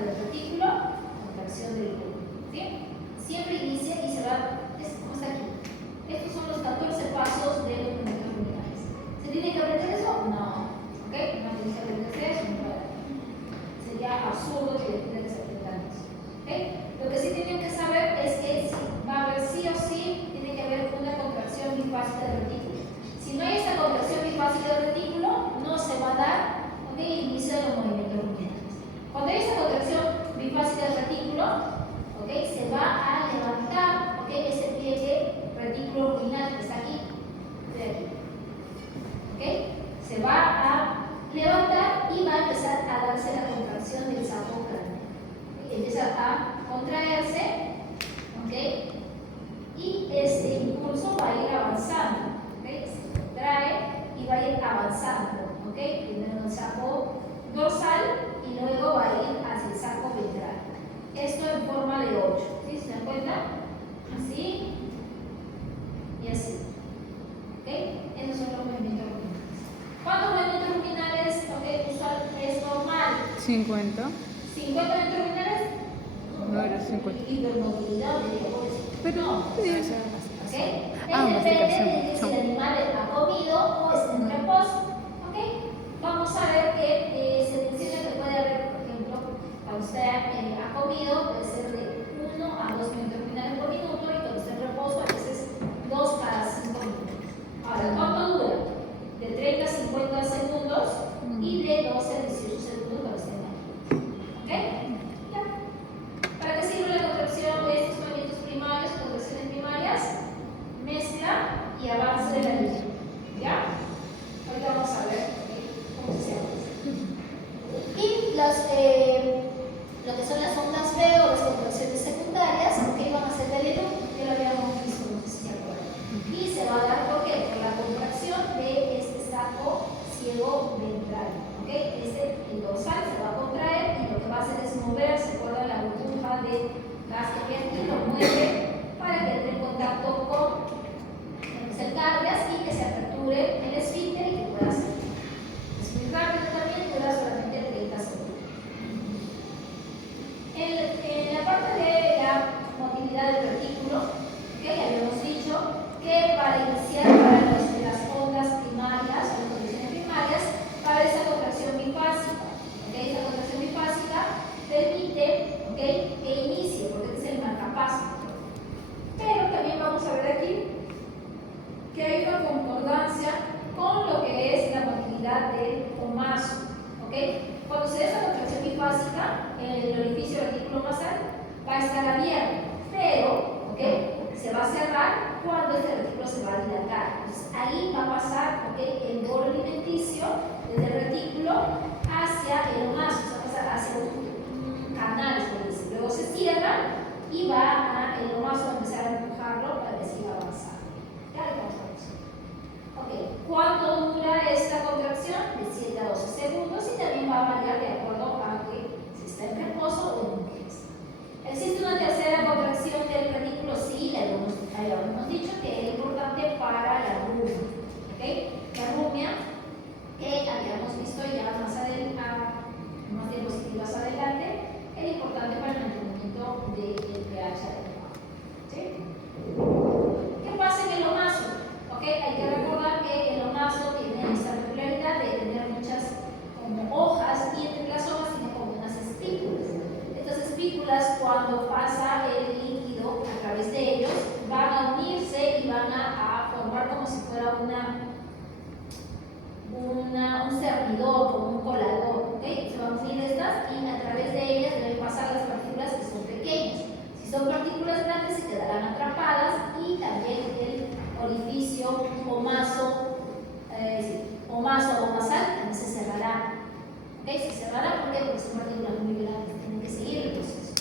del retículo, contracción del glúteo. ¿Sí? Siempre inicia y se va, como está aquí. Estos son los 14 pasos de los movimientos luminales. ¿Se tiene que aprender eso? No. ¿Ok? No tiene que aprenderse eso. No. Sería absurdo que tengan que aprender eso. ¿Ok? Lo que sí tienen que saber es que va a haber sí o sí, tiene que haber una contracción bifásica del retículo. Si no hay esta contracción bifásica del retículo, no se va a dar, ¿ok?, inicio de los movimientos luminales. Cuando hay esta contracción bifásica del retículo, ¿ok?, se va a levantar, ¿ok?, ese pliegue retículo luminal que está aquí, de aquí. ¿Ok? Se va a levantar y va a empezar a darse la contracción del saco cráneo. Empieza a contraerse, ¿ok? Y este impulso va a ir avanzando, ¿ok? Se contrae y va a ir avanzando, ¿ok? Primero el saco dorsal y luego va a ir hacia el saco ventral. Esto en forma de 8, ¿sí? ¿Se dan cuenta? Así y así, ¿ok? Esos son los movimientos luminales. ¿Cuántos movimientos luminales, ok, usual es normal? 50. 50 movimientos luminales. No era 50. Hipermovilidad, Pero no. podría ser. ¿Ok? Masticación. Depende de si el animal ha comido o está en reposo. ¿Ok? Vamos a ver que se menciona que puede haber, por ejemplo, cuando usted ha comido, puede ser de 1 a 2 minutos luminales por minuto, y cuando esté en reposo, a veces 2 cada 5 minutos. Ahora, ¿cuánto dura? De 30 a 50 segundos y de 12 a 18 segundos cuando estén aquí. ¿Ok? Ya. ¿Para qué sirve la contracción de estos movimientos primarios, contracciones primarias? Mezcla y avance de la línea. ¿Ya? Ahorita vamos a ver cómo se hace. Y lo que son las ondas B o las contracciones secundarias, ¿ok?, van a ser del ENU, que lo habíamos visto, no sé si se acuerdan. Y se va a dar, ¿por qué? Por la contracción de este saco ciego ventral. ¿Ok? El dorsal se va a contraer y lo que va a hacer es mover, se acuerda, la burbuja de gas que viene aquí, lo mueve para que entre en contacto con el cardias y que se aperture el esfínter y que pueda salir. Es muy rápido también, dura solamente 30 segundos. En la parte de la motilidad del retículo, ¿okay?, habíamos dicho que para iniciar las ondas primarias o las condiciones primarias, para esa contracción bifásica, ¿okay?, esa contracción bifásica permite, ¿okay?, que inicie, porque este es el marcapaso. Pero también vamos a ver aquí que hay una concordancia con lo que es la motilidad del omaso. ¿Okay? Cuando se da esta contracción bifásica, el orificio reticulo masal va a estar abierto, pero, ¿okay?, se va a cerrar cuando este retículo se va a dilatar. Entonces, ahí va a pasar, ¿okay?, el bolo alimenticio desde el retículo hacia el omaso, o sea, pasa hacia un canal, se dice. Luego se cierra y va el omaso a empezar a empujarlo para que siga avanzando. Ya le vamos a ver. Ok, ¿cuánto dura esta contracción? De 7 a 12 segundos y también va a variar de acuerdo a que si está en reposo o en inglés. ¿Existe una tercera contracción del retículo? Sí, habíamos dicho que es importante para la rumia. ¿Okay? La rumia, que habíamos visto ya más diapositivas adelante, es importante para el mantenimiento del pH adecuado. ¿Sí? ¿Qué pasa en el omaso? ¿Okay? Hay que recordar que el omaso tiene esta peculiaridad de tener muchas como hojas, y entre las hojas tiene como unas espículas. Estas espículas, cuando pasa el líquido a través de ellos, van a unirse y van a formar como si fuera un servidor, como un colador. ¿Okay? Se van a unir estas y a través de ellas deben pasar las partículas que son pequeñas. Si son partículas grandes, se quedarán atrapadas y también el orificio omaso o masal también se cerrará. ¿Okay? Se cerrará porque son partículas muy grandes, tienen que seguir el proceso.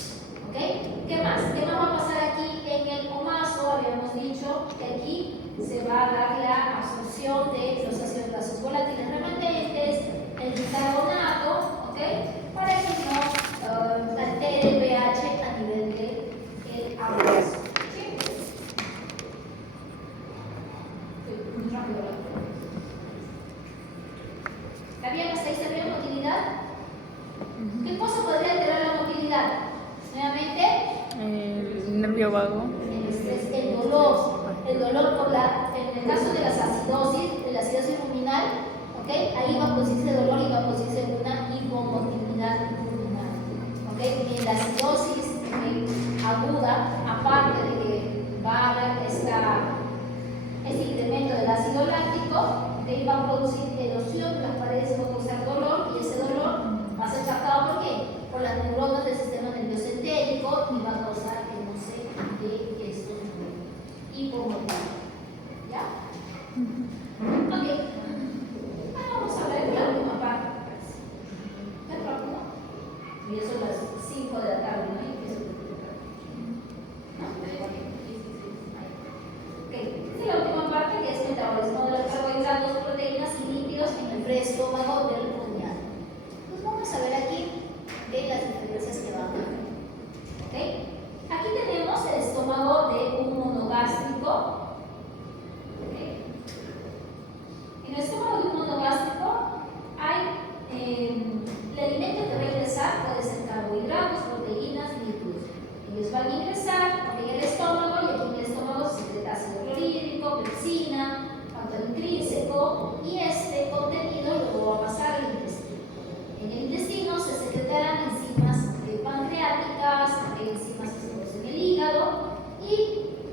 ¿Okay? ¿Qué más? ¿Qué más va a pasar aquí en el omaso? Habíamos dicho que aquí se va a dar la absorción de los ácidos grasos volátiles remanentes, el bicarbonato, ¿okay?, para que no altere el pH a nivel del agua. ¿Sí? Muy rápido. ¿Está bien? ¿Hasta ahí se ve la motilidad? ¿Qué cosa podría alterar la motilidad? en el caso de las acidosis, de la acidosis ruminal, ¿okay? Ahí va a producirse dolor y va a producirse una hipomotilidad ruminal. ¿Okay? Y en la acidosis, ¿okay?, aguda, aparte de que va a haber este incremento del ácido láctico, ¿okay?, va a producir erosión de las paredes, va a causar dolor, y ese dolor va a ser captado ¿por qué? Por las neuronas del sistema nervioso entérico, y va a causar que no se de estos hipomotilidad. ¿Ya? Ok. Vamos a ver la última parte. ¿Qué rápido? Y eso son las 5 de la tarde, ¿no? Y eso ok, esta es la última parte, que es el metabolismo de los carbohidratos, proteínas y lípidos en el preestómago del rumiante. Pues vamos a ver aquí las diferencias que van a haber. ¿Okay? Aquí tenemos el estómago de un monogástrico. ¿Okay? En el estómago de un monogástrico hay el alimento que va a ingresar puede ser carbohidratos, proteínas, lípidos. Ellos van a ingresar en el estómago, y aquí en el estómago se secreta ácido clorhídrico, pepsina, factor intrínseco, y este contenido luego va a pasar al intestino. En el intestino se secretarán enzimas pancreáticas, enzimas que se producen en el hígado, y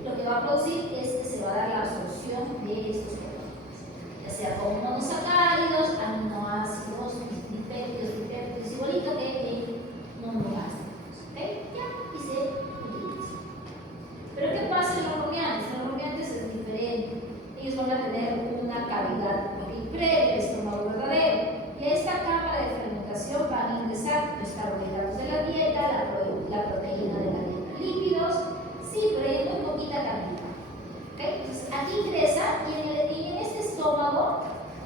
lo que va a producir es que se va a dar la absorción de estos componentes, ya sea como monosacáridos, aminoácidos, dipéptidos y bolitos que monogástricos. ¿Okay? Ya, y se utiliza. Pero ¿qué pasa en los rumiantes? En los rumiantes es diferente. Ellos van a tener una cavidad previa al estómago verdadero, y a esta cámara de fermentación van a ingresar los carbohidratos de la dieta, la proteína de la dieta, lípidos, sí, pero hay muy poquita cantidad. ¿Okay? Entonces aquí ingresa, y en este estómago,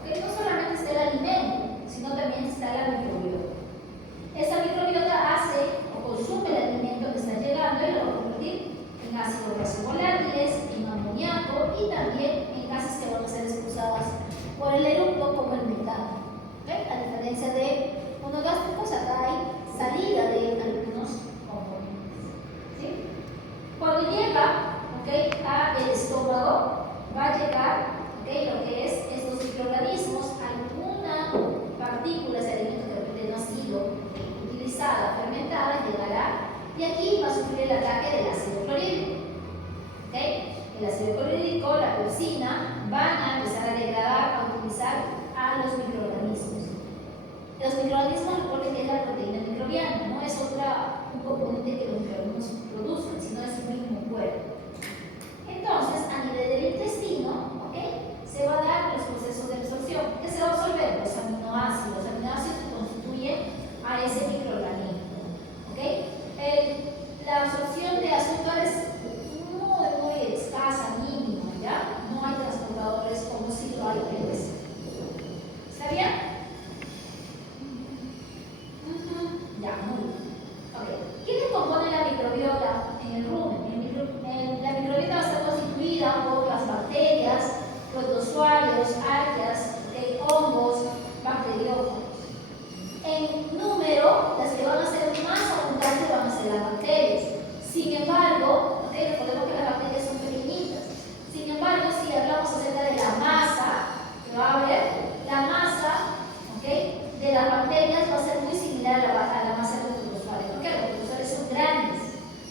¿okay?, no solamente está el alimento, sino también está la microbiota. Esta microbiota hace o consume el alimento que está llegando y lo va a convertir en ácidos grasos volátiles, en amoníaco, y también en gases que van a ser expulsadas por el eructo, como el metano. ¿Okay? A diferencia de monogástricos, acá hay salida de algunos componentes. ¿Sí? Cuando llega, ¿okay?, a el estómago, va a llegar, ¿okay?, lo que es estos microorganismos, alguna partícula de alimento que de repente no ha sido utilizada, fermentada, llegará, y aquí va a sufrir el ataque del ácido clorhídrico. ¿Okay? El ácido clorhídrico, la pepsina, van a empezar a degradar, a utilizar a los microorganismos. Los microorganismos, recuerden que es la proteína microbiana, no es un componente que los microorganismos producen, sino es el mismo cuerpo. Entonces, a nivel del intestino, ¿okay?, se va a dar los procesos de absorción. ¿Qué se va a absorber? Los aminoácidos que constituyen a ese microorganismo. ¿Okay? La absorción de azúcares muy escasa, mínima, ¿ya? No hay transportadores como si lo hay en el hueso. ¿Está bien? Ya, muy bien. Okay. ¿Quién compone la microbiota en el rumen? La microbiota va a estar constituida por las bacterias, protozoarios, arqueas, hongos, bacteriófagos. En número, las que van a ser más abundantes van a ser las bacterias. Sin embargo, recordemos que las bacterias son pequeñitas. Sin embargo, si hablamos acerca de la masa que va a haber, la masa, ¿okay?, de las bacterias va a ser muy similar a la masa de los protozoarios. ¿Por qué? Los protozoarios son grandes,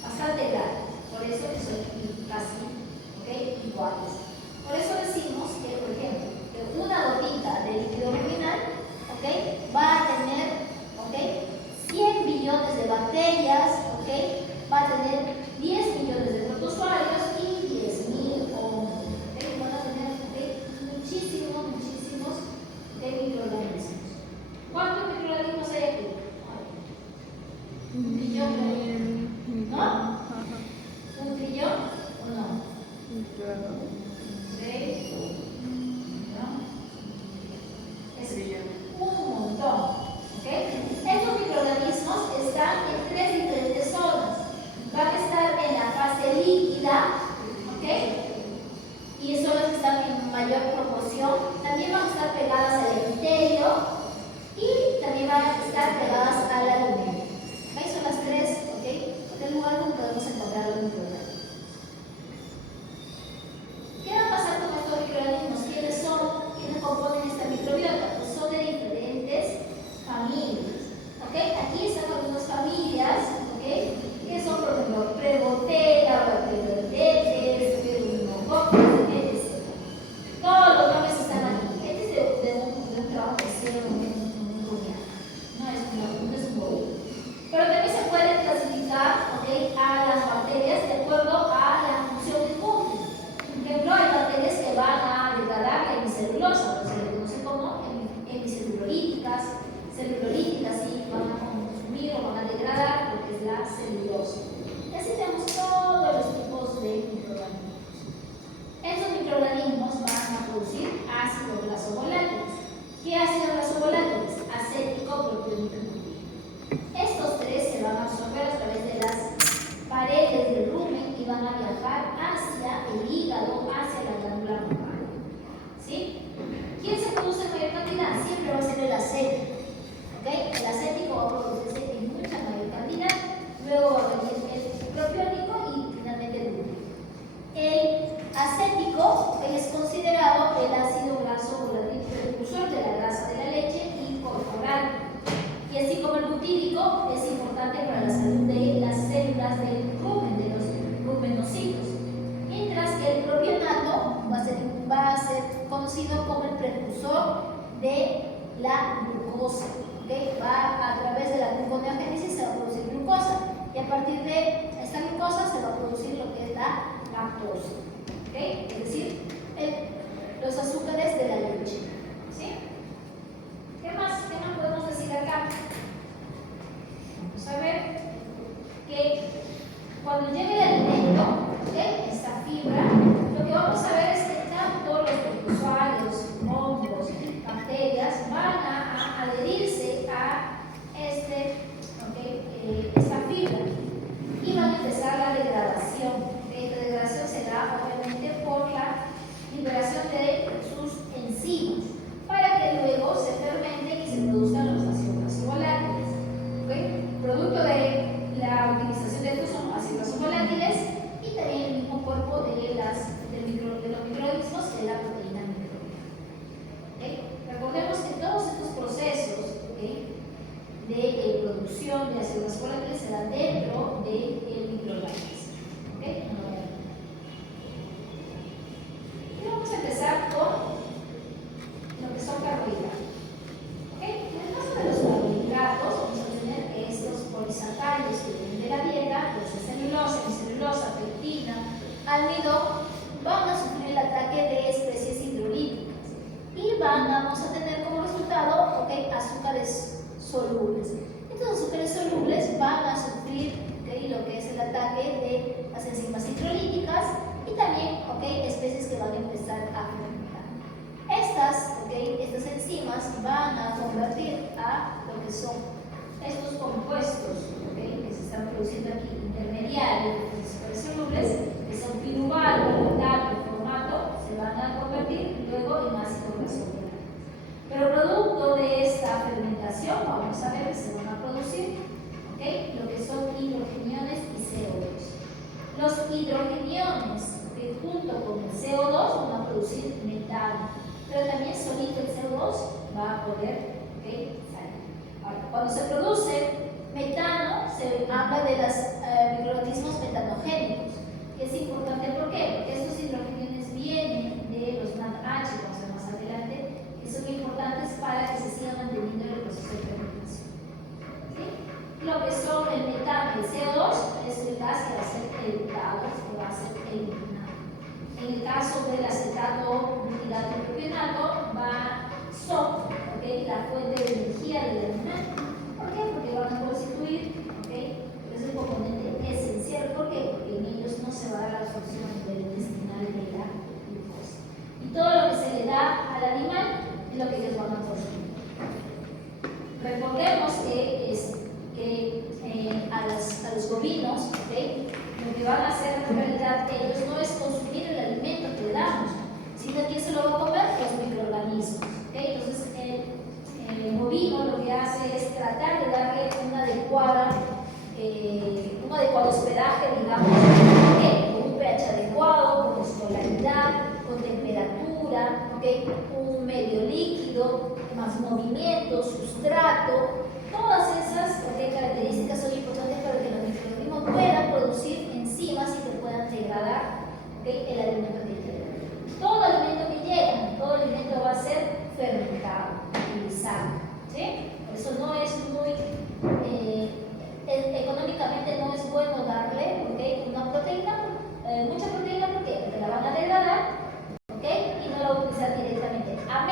bastante grandes. Por eso que son casi, ¿okay?, iguales. Por eso decimos que, por ejemplo, que una gotita de líquido ruminal, ¿okay?, va a tener, ¿okay?, 100 billones de bacterias, ¿okay?, va a tener 10 millones de protozoarios y 10.000 hongos. ¿Okay? Van a tener, ¿okay?, muchísimos microorganismos. ¿Cuántos microorganismos hay aquí? ¿Un trillón? ¿No? ¿Un trillón o no? ¿Sí? ¿No? Es un montón. ¿Okay? Estos microorganismos están en 3 diferentes zonas. Van a estar en la fase líquida, ¿okay?, y son las que están en mayor proporción. También van a estar pegadas al epitelio y también van a estar pegadas al alimento. ¿Okay? Son las 3, ¿okay?, el lugar donde podemos encontrar los microorganismos. ¿Qué va a pasar con estos microorganismos? celulosa, pues se le conoce como hemicelulolíticas, celulolíticas, y van a consumir o van a degradar lo que es la celulosa. Y así tenemos todos los tipos de microorganismos. Estos microorganismos van a producir ácidos grasos volátiles. ¿Qué ácidos grasos volátiles? Acético, propiónico y butírico. Estos tres se van a absorber a través de las paredes del rumen y van a viajar hacia el hígado, hacia la glándula mamária. ¿Sí? ¿Quién se produce en mayor cantidad? Siempre va a ser el acético. ¿Okay? El acético va a producirse en mucha mayor cantidad, luego va a venir el propiónico y finalmente el butírico. El acético es considerado el ácido graso volátil precursor de la grasa de la leche y corporal. Y así como el butírico es importante para la salud de las células del rumen, de los rumenocitos. Mientras que el propionato va a ser conocido como el precursor de la glucosa. ¿Okay? Va a través de la gluconeogénesis se va a producir glucosa y a partir de esta glucosa se va a producir lo que es la lactosa. ¿Okay? Es decir, los azúcares de la leche. ¿Sí? ¿Qué más podemos decir acá? Vamos a ver que cuando llegue el alimento, ¿okay? Esta fibra, lo que vamos a ver es que tanto los protozoarios, hongos, bacterias van a adherirse a esta fibra y van a empezar la degradación. La degradación se da obviamente por la liberación de sus enzimas para que luego se fermenten y se produzcan los ácidos grasos volátiles. ¿Okay? Producto de la utilización de estos son ácidos grasos volátiles y también el mismo cuerpo de los microorganismos que es la proteína microbiana. ¿Okay? Recordemos que todos estos procesos, ¿okay?, de producción de ácidos grasos volátiles se dan dentro del microorganismo. ¿Okay? Y vamos a empezar con lo que son carbohidratos. ¿Okay? En el caso de los carbohidratos, vamos a tener que estos polisacáridos que vienen de la dieta, pues celulosa, hemicelulosa, pectina, almidón, van a sufrir el ataque de especies hidrolíticas y vamos a tener como resultado, ¿okay?, azúcares solubles. Estos azúcares solubles van a sufrir, ¿okay?, lo que es el ataque de las enzimas hidrolíticas y también, ¿okay?, especies que van a empezar a fermentar. Estas enzimas van a convertir a lo que son estos compuestos, ¿okay?, que se están produciendo aquí, intermediarios de azúcares solubles, que son piruvato, lactato, formato, se van a convertir luego en ácidos grasos volátiles. Pero producto de esta fermentación, vamos a ver que se van a producir, ¿okay?, lo que son hidrogeniones y CO2. Los hidrogeniones, ¿okay?, junto con el CO2 van a producir metano, pero también solito el CO2 va a poder, ¿okay?, salir. Ahora, cuando se produce metano, se habla de los microorganismos metanogénicos, que es importante. ¿Por qué? Porque estos hidrogeniones vienen de los NADH, vamos a ver más adelante, que son importantes para que se siga manteniendo el proceso de fermentación. ¿Sí? Lo que son el metano y el CO2 es el gas que va a ser eructado, que va a ser eliminado. En el caso del acetato, butilato y propionato, son, ¿okay?, la fuente de energía del alimento. ¿Por qué? Porque van a constituir, ¿okay?, es un componente esencial. ¿Por qué? Porque en ellos no se va a dar la absorción a nivel intestinal de la glucosa. Y todo lo que se le da al animal es lo que ellos van a consumir. Recordemos que a los bovinos, ¿okay?, lo que van a hacer en realidad ellos no es consumir el alimento que le damos, sino que se lo va a comer los microorganismos. ¿Okay? Entonces, el bovino lo que hace es tratar de darle un adecuado hospedaje, digamos, ¿okay?, con un pH adecuado, con osmolaridad, con temperatura, ¿okay?, un medio líquido, más movimiento, sustrato. Todas esas, ¿okay?, características son importantes para que los microorganismos puedan producir enzimas y que puedan degradar, ¿okay?, el alimento que llega. Todo alimento que llega, todo alimento va a ser fermentado, utilizado. ¿Sí? Por eso no es muy, económicamente no es bueno darle, ¿okay?, una proteína, mucha proteína, porque la van a degradar, ¿okay?, y no la van a utilizar directamente. A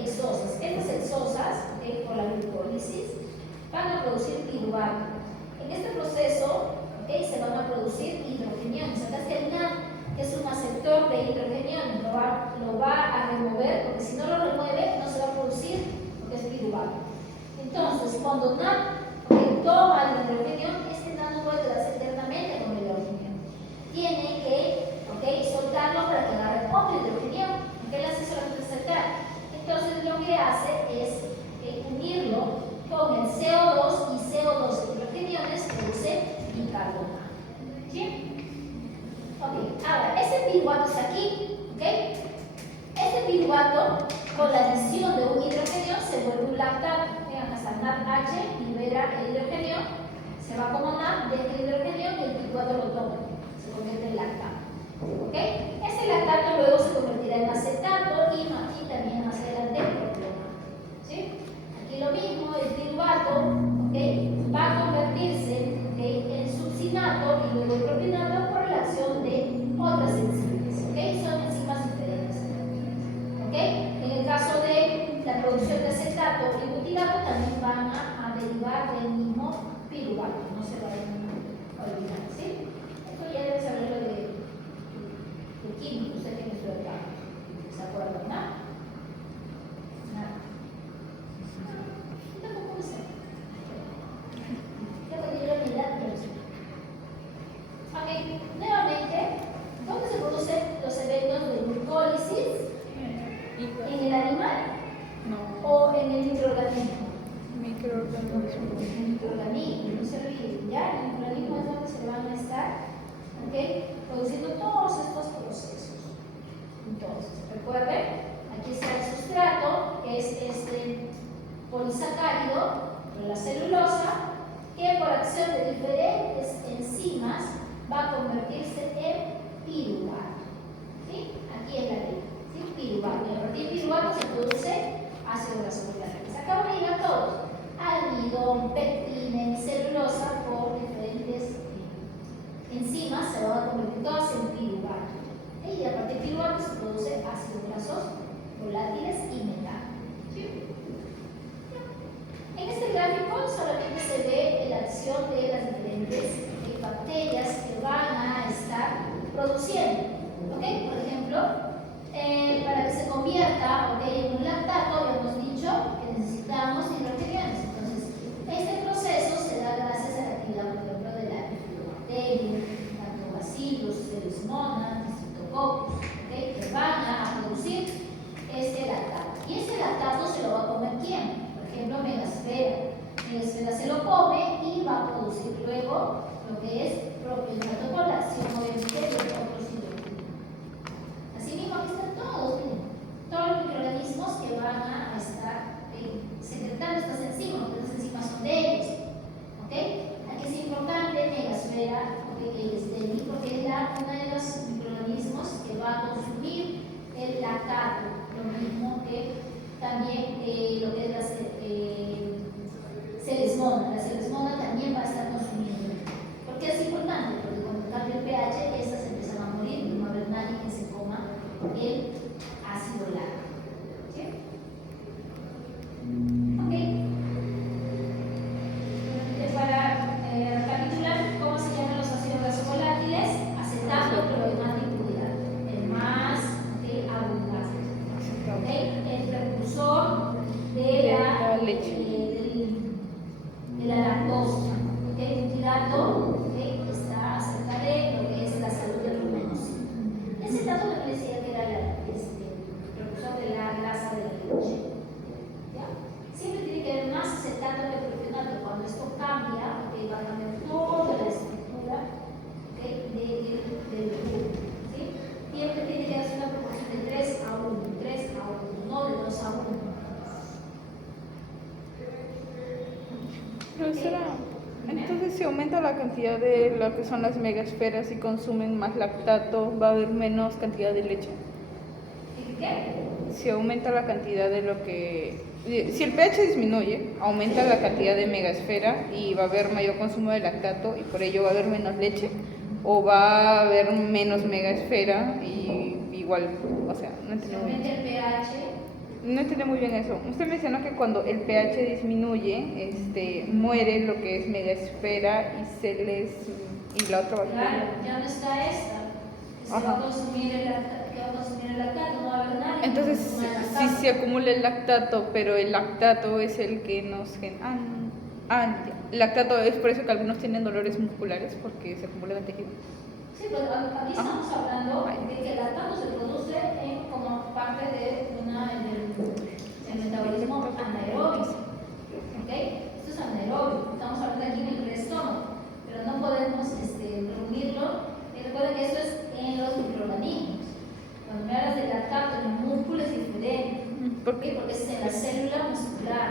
exosas. Estas exosas, por la glucólisis, van a producir piruvato. En este proceso, se van a producir hidrogeniones. Acá está el NAD, que es un aceptor de hidrogeniones, lo va a remover, porque si no lo remueve, no se va a producir lo que es piruvato. Entonces, cuando NAD toma el hidrogenión, este NAD no puede quedarse eternamente con el hidrogenión. Tiene que soltarlo para que agarre otro hidrogenión. Él hace solamente saltar. Entonces, lo que hace es unirlo con el CO2 y CO2 hidrogeniones produce bicarbonato. ¿Sí? Ok, ahora, este piruvato está aquí. ¿Ok? Este piruvato, con la adición de un hidrogenión, se vuelve un lactato. Vean, hasta NADH libera el hidrogenión, se va como NAD, deja el hidrogenión y el piruvato lo toma. Se convierte en lactato. ¿Ok? Ese lactato luego se convertirá en acetato y también más adelante en propionato. ¿Sí? Aquí lo mismo, el piruvato va a convertirse en succinato y luego en propionato por la acción de otras enzimas. Son enzimas diferentes. En el caso de la producción de acetato y butirato también van a derivar del mismo piruvato, no se vayan a olvidar. ¿Sí? Esto ya debe saberlo de química, usted tiene su edad. ¿Se acuerdan? ¿Nada? Nada. Yo tampoco me sé. Ya cuando yo la unidad, no lo sé. Ok, nuevamente, ¿dónde se producen los eventos de glucólisis? ¿En el animal? No. ¿O en el microorganismo? Microorganismo. En el microorganismo, no se olviden, ¿ya? En el microorganismo es donde se van a estar, produciendo todos estos procesos. Entonces, recuerden, aquí está el sustrato, que es este polisacárido, la celulosa, que por acción de diferentes enzimas va a convertirse en piruvato. ¿Sí? Aquí es la ley. ¿Sí? Piruvato. Y a partir de piruvato se produce ácido graso molecular. Acá van a ir todos: almidón, pectina y celulosa por diferentes enzimas se van a convertir todas en piruvato. Y a partir de piruvato se produce ácidos grasos volátiles y metano. ¿Sí? En este gráfico solamente se ve la acción de las diferentes bacterias que van a estar produciendo. Por ejemplo, para que se convierta en un lactato, habíamos dicho que necesitamos hidrogeniones. Entonces, este proceso se da gracias a la actividad, por ejemplo, de la bifidobacterium, lactobacillus, pseudomonas, citococcus, que van a producir este lactato. Y este lactato se lo va a comer ¿quién? Por ejemplo, megasfera. Megasfera se lo come y va a producir luego lo que es propionato por la acción obviamente de otros hidrogenados. Asimismo, aquí están todos, miren, todos los microorganismos que van a estar secretando estas enzimas, porque estas enzimas son de ellos. Aquí es importante megasfera, que es de mí, porque es uno de los microorganismos que va a consumir el lactato, lo mismo que también lo que es la celesmona. La celesmona también va a estar consumiendo. ¿Por qué es importante? Porque cuando cambia el pH, estas empiezan a morir y no va a haber nadie que se coma el ácido láctico. ¿Sí? Ok. Para recapitular cómo se llaman los ácidos grasos volátiles: acetato, clorohidrato y butirato, el más abundante. El precursor de la leche. De la lactosa. El butirato está acerca de lo que es la salud del humanos. Ese dato me decía que era el precursor de la grasa de la leche. ¿Ya? Siempre tiene que haber más acetato que propionato. Cuando esto cambia, va a cambiar toda la estructura del jugo. ¿Sí? Siempre tiene que haber una proporción de 3 a 1, 3 a 1, no de 2 a 1. Profesora, entonces si aumenta la cantidad de lo que son las megasferas y consumen más lactato, ¿va a haber menos cantidad de leche? ¿Qué? Si aumenta la cantidad de lo que... Si el pH disminuye, aumenta la cantidad de megasfera y va a haber mayor consumo de lactato y por ello va a haber menos leche, o va a haber menos megasfera y igual, o sea, no Si entiendo aumenta bien. el pH, no entendí muy bien eso. Usted mencionó que cuando el pH disminuye, muere lo que es megasfera y celes y la otra bacteria. Claro, ya no está esta. Se va a consumir el lactato, no va a haber nada. Entonces, si se acumula el lactato, pero el lactato es el que nos genera. El lactato es por eso que algunos tienen dolores musculares, porque se acumula en el tejido. Sí, pero aquí estamos hablando de que el lactato se produce como parte del metabolismo anaeróbico. ¿Ok? Esto es anaeróbico. Estamos hablando aquí en el estómago, pero no podemos reunirlo. Recuerden que esto es en los microorganismos. Cuando me hablas de lactato en el músculo es diferente. ¿Por qué? Porque es en la célula muscular.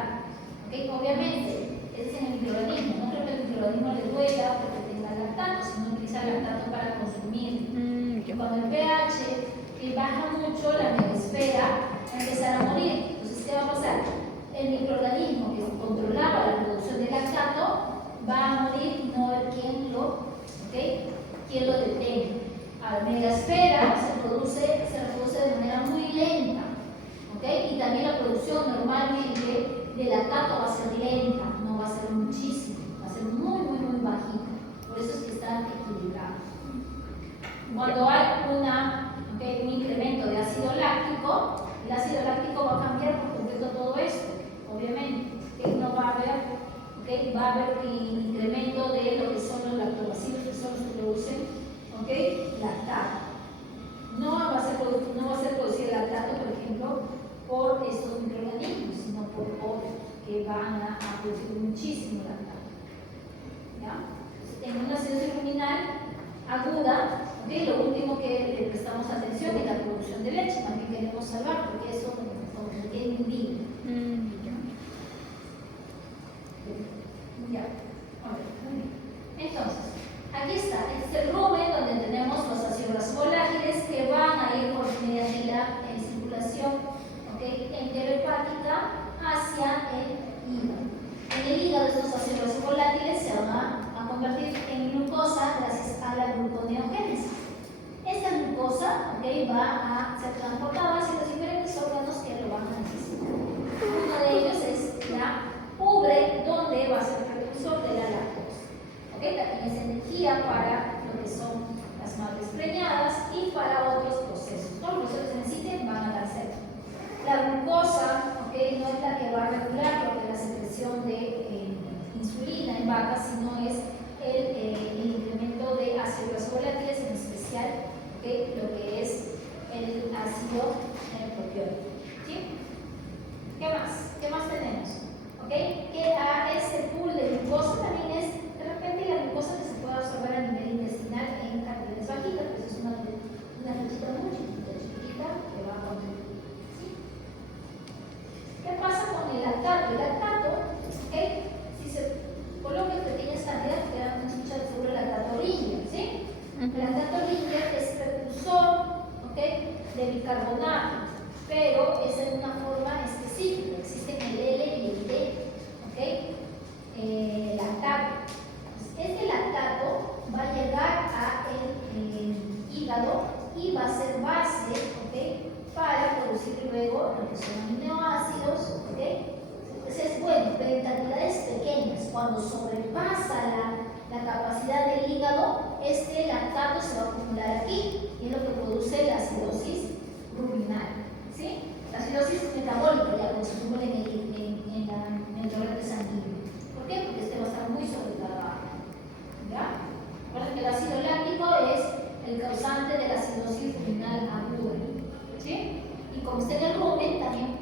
¿Ok? Obviamente, es en el microorganismo. No creo que el microorganismo le duela porque tenga lactato, sino utiliza lactato para consumir. Cuando el pH baja mucho, la megasfera va a empezar a morir. Entonces, ¿qué va a pasar? El microorganismo que controlaba la producción de lactato va a morir y no va a haber quién lo detenga. A la megasfera se reproduce de manera muy lenta. ¿Okay? Y también la producción normalmente de lactato va a ser lenta, no va a ser muchísimo, va a ser muy, muy, muy bajita. Por eso es que están equilibrados. Cuando hay un incremento de ácido láctico, el ácido láctico va a cambiar por completo todo esto, obviamente. No va a haber, va a haber un incremento de lo que son los lactobacilos, que son los que producen lactato. No va a ser producido lactato, por ejemplo, por estos microorganismos, sino por otros que van a producir muchísimo lactato. ¿Ya? En una acidosis ruminal aguda, lo último que le prestamos atención es la producción de leche, también queremos salvar, porque eso como que tiene un límite. Ya. Muy bien. Entonces, aquí está, este es el rumen donde tenemos los ácidos grasos volátiles que van a ir por mediante la circulación enterohepática hacia el hígado. En el hígado estos ácidos grasos volátiles se van a convertir en glucosa gracias a la gluconeogénesis. Esta glucosa va a ser transportada hacia los diferentes órganos que lo van a necesitar. Uno de ellos es la ubre, donde va a ser precursor de la lactosa. También es energía para lo que son las madres preñadas y para otros procesos. Todos los procesos que se necesiten van a darse. La glucosa no es la que va a regular lo que es la secreción de insulina en vacas, sino es el incremento de ácidos grasos volátiles, en especial lo que es el ácido propiónico. ¿Sí? ¿Qué más? ¿Qué más tenemos? Que a este pool de glucosa también es de repente la glucosa que se puede absorber a nivel intestinal en cantidades bajitas, pues es una flechita muy chiquita que va a contribuir. ¿Sí? ¿Qué pasa con el lactato? El lactato, si se coloca en pequeñas cantidades, que han escuchado sobre el lactato Ringer, ¿sí? El lactato Ringer es precursor de bicarbonato, pero es en una forma específica. Existen el L y el D, lactato. Este lactato va a llegar al hígado y va a ser base para producir luego lo que son aminoácidos. Entonces es bueno, pero en cantidades pequeñas. Cuando sobrepasa la capacidad del hígado, este lactato se va a acumular aquí y es lo que produce la acidosis ruminal. ¿Sí? La acidosis metabólica ya cuando se acumula en el torrente sanguíneo. ¿Por qué? Porque este va a estar muy sobrecargado. ¿Ya? Recuerden que el ácido láctico es el causante de la acidosis ruminal aguda. ¿Sí? Y como está en el rumen, también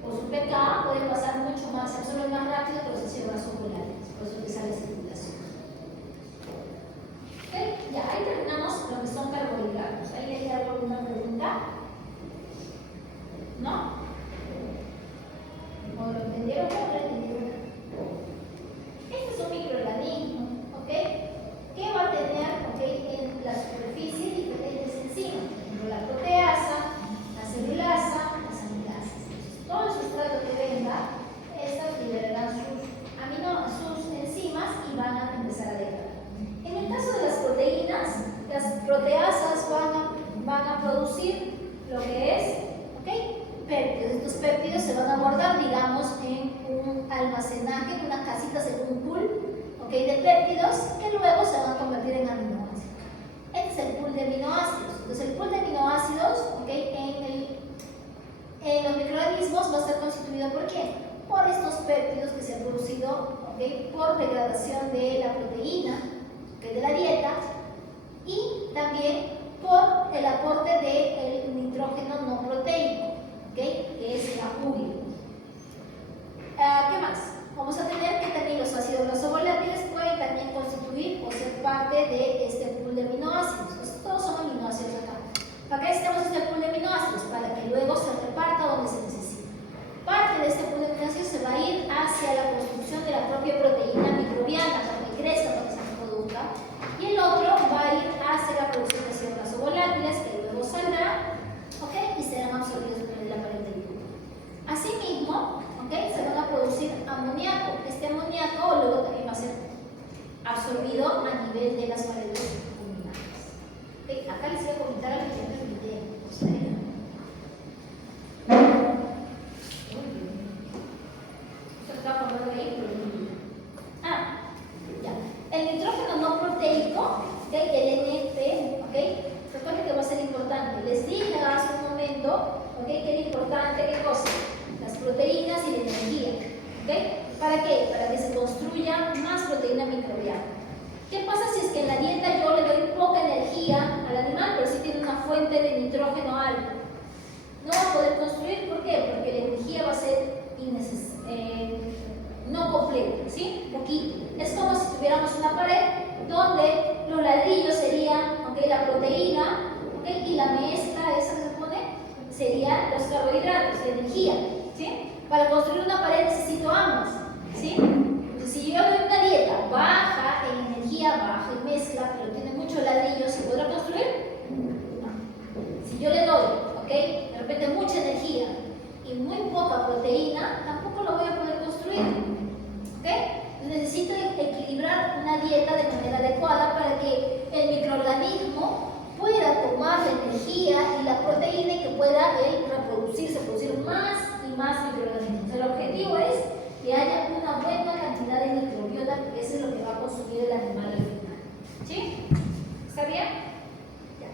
por su pKa puede pasar mucho más, se absorbe más rápido que los ácidos grasos volátiles. Por eso que sale circulación. Ya, ahí terminamos lo que son carbohidratos. ¿Hay alguna pregunta? ¿No? guardar, digamos, en un almacenaje, en unas casitas, en un pool, ¿ok?, de péptidos que luego se van a convertir en aminoácidos. Este es el pool de aminoácidos. Entonces, el pool de aminoácidos, ¿ok?, en los microorganismos va a estar constituido ¿por qué? Por estos péptidos que se han producido, ¿ok?, por degradación de la proteína, ¿ok?, de la dieta, y también por el aporte del nitrógeno no proteico, ¿ok?, que es la urea. ¿Qué más? Vamos a tener que también los ácidos grasos volátiles pueden también constituir o ser parte de este pool de aminoácidos. Entonces, todos son aminoácidos acá. ¿Para qué necesitamos este pool de aminoácidos? Para que luego se reparta donde se necesita. Parte de este pool de aminoácidos se va a ir hacia la construcción de la propia proteína microbiana para que crezca, para que se reproduzca. Y el otro va a ir hacia la producción de ácidos grasos volátiles que luego saldrá, ¿ok?, y serán absorbidos por la pared del tubo. Asimismo, ¿ok?, se van a producir amoníaco. Este amoníaco luego también va a ser absorbido a nivel de las paredes pulmonares. ¿Okay? Acá les voy a comentar algo que me olvidé. El nitrógeno no proteico, ¿okay?, el NP, ¿okay?, recuerden que va a ser importante. Les dije hace un momento, ¿okay?, que era importante, ¿qué cosa? Las proteínas y la energía, ¿ok? ¿Para qué? Para que se construya más proteína microbiana. ¿Qué pasa si es que en la dieta yo le doy poca energía al animal, pero sí tiene una fuente de nitrógeno alta? No va a poder construir, ¿por qué? Porque la energía va a ser no completa, ¿sí? Poquito. Es como si tuviéramos una pared donde los ladrillos serían, ¿ok?, la proteína, ¿ok?, y la mezcla esa que se pone serían los carbohidratos, la energía, ¿sí? Para construir una pared necesito ambas, ¿sí? Entonces, si yo doy una dieta baja en energía, baja en mezcla, pero tiene muchos ladrillos, ¿se podrá construir? No. Si yo le doy, ¿ok?, de repente mucha energía y muy poca proteína, tampoco lo voy a poder construir, ¿ok? Entonces, necesito equilibrar una dieta de manera adecuada para que el microorganismo pueda tomar la energía y la proteína y que pueda él reproducirse, producir más y más microorganismos. El objetivo es que haya una buena cantidad de microbiota, porque eso es lo que va a consumir el animal al final. ¿Sí? ¿Está bien? Ya.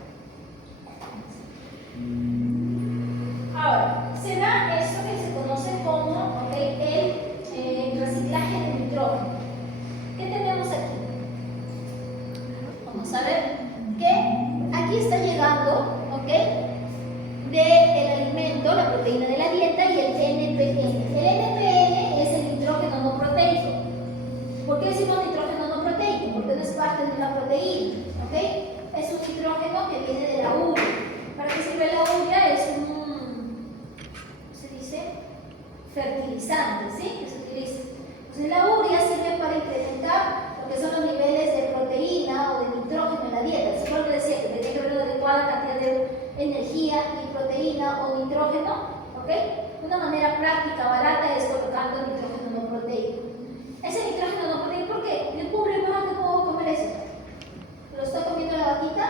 Ahora, se da eso que se conoce como el reciclaje de nitrógeno. ¿Qué tenemos aquí? Vamos a ver que aquí está llegando, ¿ok?, del alimento, la proteína de la dieta y el NPN. El NPN es el nitrógeno no proteico. ¿Por qué decimos nitrógeno no proteico? Porque no es parte de una proteína, ¿ok? Es un nitrógeno que viene de la urea. ¿Para qué sirve la urea? Es un, ¿cómo se dice?, fertilizante, ¿sí?, que se utiliza. Entonces, la urea sirve para incrementar lo que son los niveles de proteína o de nitrógeno en la dieta. ¿Se acuerdan que decía que tenía que haber una adecuada cantidad de energía y proteína o nitrógeno? ¿Ok? Una manera práctica, barata, es colocando nitrógeno no proteico. Ese nitrógeno no proteico, ¿por qué? ¿Le cubre más de cómo comer eso? ¿Lo está comiendo la vaquita?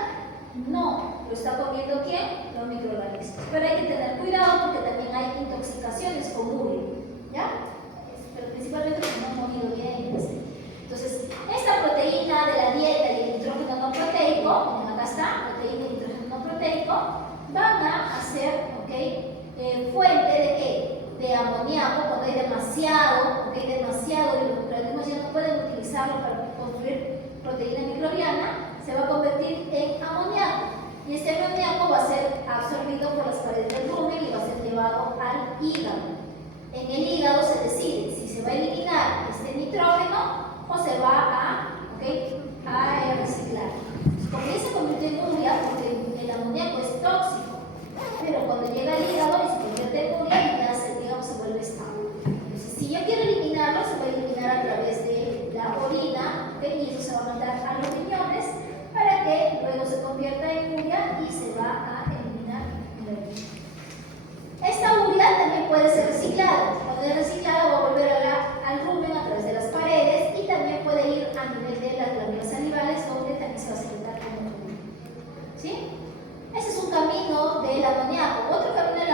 No. ¿Lo está comiendo quién? Los microorganismos. Pero hay que tener cuidado porque también hay intoxicaciones con urea, ¿ya? Pero principalmente porque no hemos comido bien. Entonces, esta proteína de la dieta y el nitrógeno no proteico, acá está, proteína y nitrógeno no proteico, van a ser, ¿ok?, fuente de ¿qué? De amoníaco. Cuando hay demasiado, ¿ok?, demasiado y los microorganismos ya no pueden utilizarlo para construir proteína microbiana, se va a convertir en amoníaco. Y este amoníaco va a ser absorbido por las paredes del rumen y va a ser llevado al hígado. En el hígado se decide si se va a eliminar este nitrógeno o se va a reciclar. ¿Por qué se convierte en urea? Porque el amoníaco es tóxico, pero cuando llega al hígado y se convierte en urea y ya se vuelve estable. Entonces, si yo quiero eliminarlo, se va a eliminar a través de la orina, y eso se va a mandar a los riñones para que luego se convierta en urea y se va a eliminar en la orina. Esta urea también puede ser reciclada. Cuando es reciclada va a volver al rumen a través de las paredes y también puede ir a nivel de las glándulas salivales, donde también se va a secretar como urea. ¿Sí? Ese es un camino del amoníaco. Otro camino del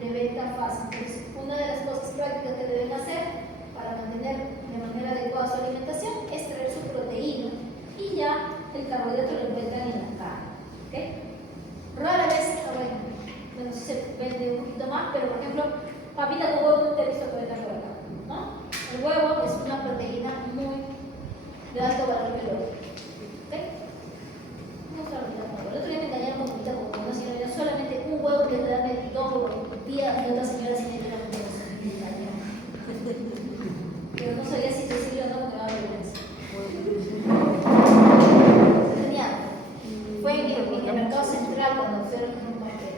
de venta fácil. Entonces, una de las cosas prácticas que deben hacer para mantener de manera adecuada su alimentación es traer su proteína y ya el carbohidrato lo encuentran en la carne. ¿Okay? Rara vez, bueno, sí se vende un poquito más, pero por ejemplo, papita con huevo no te he visto que vendan por acá, ¿no? El huevo es una proteína muy de alto valor calórico. ¿Okay? Vamos a ver, el otro día me engañaron con papita con huevo, una señora me dio solamente un huevo que le dan el doble día y otra señora sin el gramo de pero no sabía si decirlo o no, me daba vergüenza. Genial. Fue en el mercado central cuando fueron un market.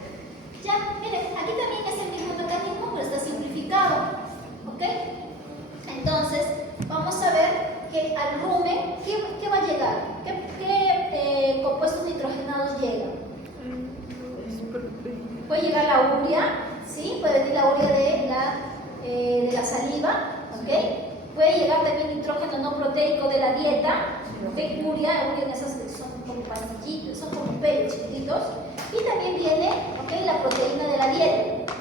Ya, miren, aquí también es el mismo mecanismo, pero está simplificado. ¿Ok? Entonces, vamos a ver que al rumen, ¿qué va a llegar? ¿Qué compuestos nitrogenados llegan? Puede llegar la urea, ¿sí? Puede venir la urea de la saliva, ¿ok? Puede llegar también nitrógeno no proteico de la dieta, ¿ok? Urea en esas que son como pastillitos, son como pelos chiquititos. Y también viene, ¿ok? La proteína de la dieta.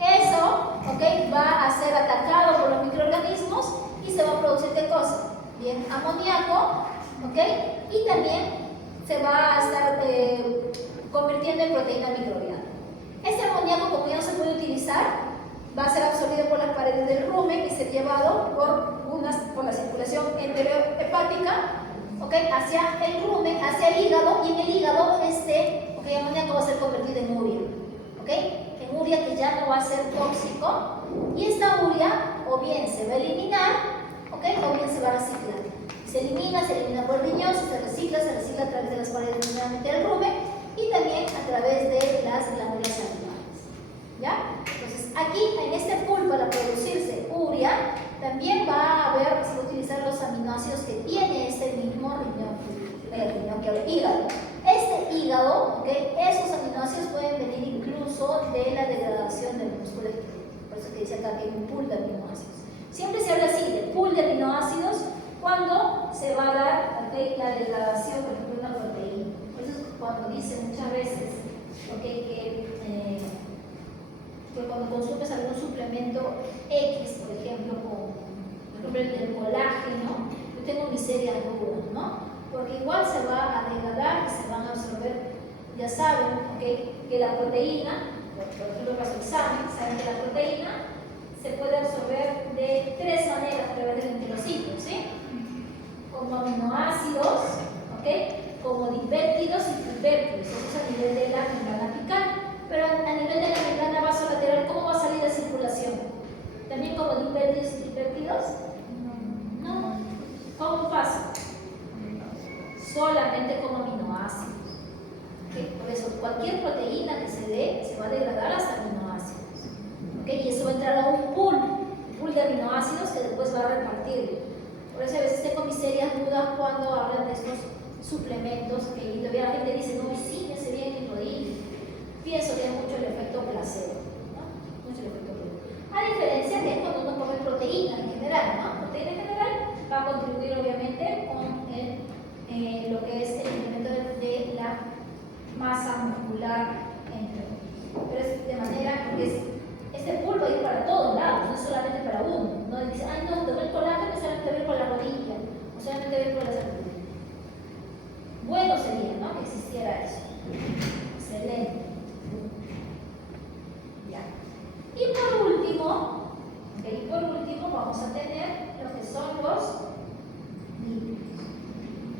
Eso, ¿ok? Va a ser atacado por los microorganismos y se va a producir ¿qué cosa? Bien, amoníaco, ¿ok? Y también se va a estar convirtiendo en proteína microbiana. Este amoníaco, como ya no se puede utilizar, va a ser absorbido por las paredes del rumen y ser llevado por la circulación enterohepática, ¿okay? Hacia el rumen, hacia el hígado, y en el hígado el amoníaco va a ser convertido en urea, ¿okay? En urea que ya no va a ser tóxico, y esta urea o bien se va a eliminar, ¿okay? O bien se va a reciclar. Se elimina por el riñón, se recicla a través de las paredes nuevamente del rumen y también a través de las glándulas salivales. ¿Ya? Entonces, aquí en este pool para producirse urea, también se va a utilizar los aminoácidos que tiene este mismo riñón que el hígado. Este hígado, ¿okay? Esos aminoácidos pueden venir incluso de la degradación del músculo. Por eso que dice acá que hay un pool de aminoácidos. Siempre se habla así de pool de aminoácidos cuando se va a dar, ¿okay? La degradación, por ejemplo, de una proteína. Por eso es cuando dicen muchas veces, ¿okay? que cuando consumes algún suplemento X, por ejemplo, el colágeno, yo tengo miserias duras, ¿no? Porque igual se va a degradar y se van a absorber, ya saben, ¿okay? Que la proteína, por ejemplo, para su examen, saben que la proteína se puede absorber de 3 maneras a través del enterocito, ¿sí? Como aminoácidos, ¿okay? Como dipéptidos y tripéptidos, eso es a nivel de la membrana apical. Pero a nivel de la membrana vasolateral, ¿cómo va a salir de circulación? ¿También como dipéptidos y tripéptidos? No. ¿Cómo pasa? Solamente como aminoácidos. ¿Okay? Por eso, cualquier proteína que se dé, se va a degradar hasta aminoácidos. ¿Okay? Y eso va a entrar a un pool de aminoácidos que después va a repartir. Por eso a veces tengo mis serias dudas cuando hablan de estos suplementos que todavía la gente dice, no, sí, me hace bien el proteína. Pienso que es mucho el efecto placebo, ¿no? Mucho el efecto placebo. A diferencia de cuando uno come proteína en general, ¿no? Proteína en general va a contribuir obviamente con lo que es el incremento de la masa muscular, pero es de manera que este pool va a ir para todos lados, no es solamente para uno. No dice, ay no, tomé el colágeno solamente voy por la rodilla, o solamente voy por la salud. Bueno sería, ¿no? Que existiera eso. Excelente. Y por último, vamos a tener lo que son los lípidos.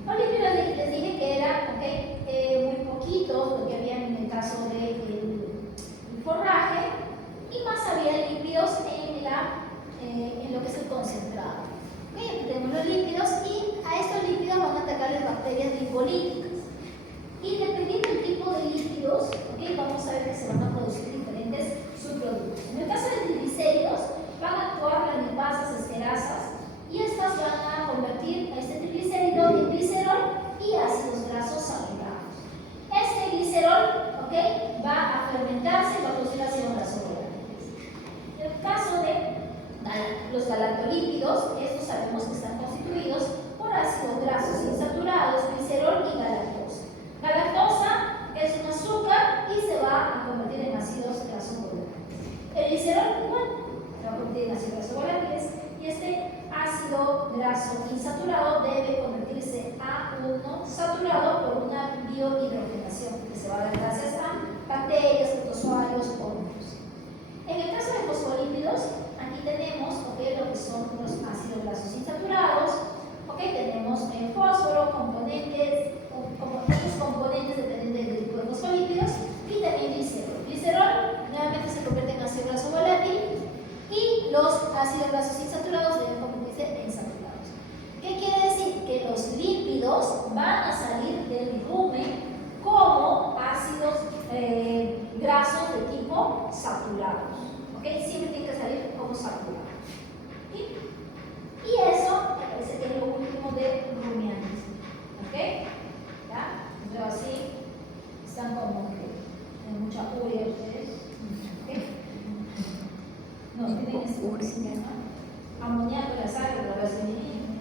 Los lípidos les dije que eran muy poquitos, lo que había en el caso del forraje, y más había lípidos en lo que es el concentrado. Aquí tenemos los lípidos y a estos lípidos van a atacar las bacterias lipolitíticas. Y dependiendo del tipo de lípidos, vamos a ver que se van a producir diferentes subproductos. En el caso de triglicéridos, van a actuar las lipasas esterasas y estas van a convertir a este triglicérido en glicerol y ácidos grasos saturados. Este glicerol va a fermentarse y va a producir ácidos grasos volátiles. En el caso de los galactolípidos, estos sabemos que están constituidos por ácidos grasos insaturados, glicerol y galactosa. Galactosa es un azúcar y se va a convertir en ácidos grasos volátiles. como saturados. ¿Ok? Siempre tiene que salir como saturados. ¿Sí? Y eso me parece que es lo último de rumiantes. ¿Ok? ¿Ya? Entonces así están como que en mucha furia ustedes. ¿Ok? No, tienen ese, ¿cómo se llama? Amoníaco en la sangre, la gasolina.